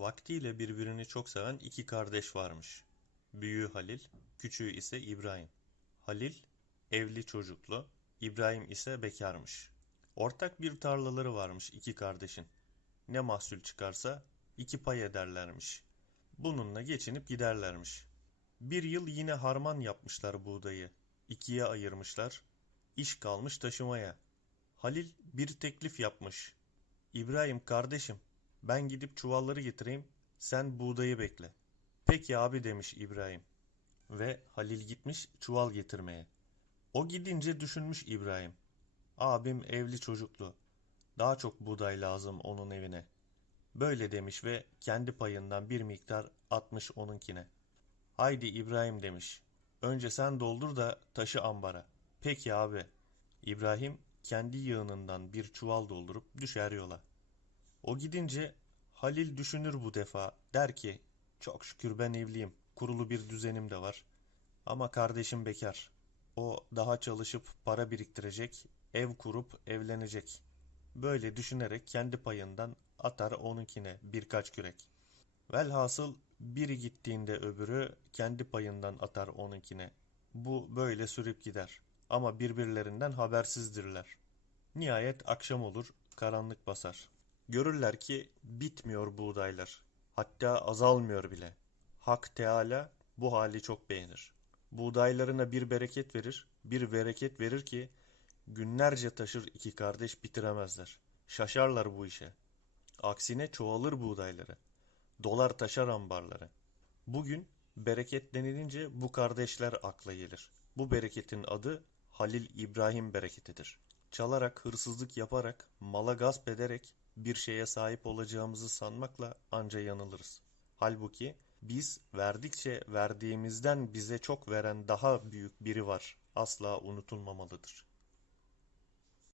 Vaktiyle birbirini çok seven iki kardeş varmış. Büyüğü Halil, küçüğü ise İbrahim. Halil evli çocuklu, İbrahim ise bekarmış. Ortak bir tarlaları varmış iki kardeşin. Ne mahsul çıkarsa iki pay ederlermiş. Bununla geçinip giderlermiş. Bir yıl yine harman yapmışlar buğdayı. İkiye ayırmışlar. İş kalmış taşımaya. Halil bir teklif yapmış. İbrahim kardeşim, ben gidip çuvalları getireyim, sen buğdayı bekle. Peki abi demiş İbrahim. Ve Halil gitmiş çuval getirmeye. O gidince düşünmüş İbrahim. Abim evli çocuklu. Daha çok buğday lazım onun evine. Böyle demiş ve kendi payından bir miktar atmış onunkine. Haydi İbrahim demiş. Önce sen doldur da taşı ambara. Peki abi. İbrahim kendi yığınından bir çuval doldurup düşer yola. O gidince Halil düşünür bu defa. Der ki çok şükür ben evliyim. Kurulu bir düzenim de var. Ama kardeşim bekar. O daha çalışıp para biriktirecek, ev kurup evlenecek. Böyle düşünerek kendi payından atar onunkine birkaç kürek. Velhasıl biri gittiğinde öbürü kendi payından atar onunkine. Bu böyle sürüp gider. Ama birbirlerinden habersizdirler. Nihayet akşam olur, karanlık basar. Görürler ki bitmiyor buğdaylar. Hatta azalmıyor bile. Hak Teala bu hali çok beğenir. Buğdaylarına bir bereket verir, bir bereket verir ki günlerce taşır iki kardeş bitiremezler. Şaşarlar bu işe. Aksine çoğalır buğdayları. Dolar taşar ambarları. Bugün bereket denilince bu kardeşler akla gelir. Bu bereketin adı Halil İbrahim bereketidir. Çalarak, hırsızlık yaparak, mala gasp ederek bir şeye sahip olacağımızı sanmakla anca yanılırız. Halbuki biz verdikçe verdiğimizden bize çok veren daha büyük biri var. Asla unutulmamalıdır.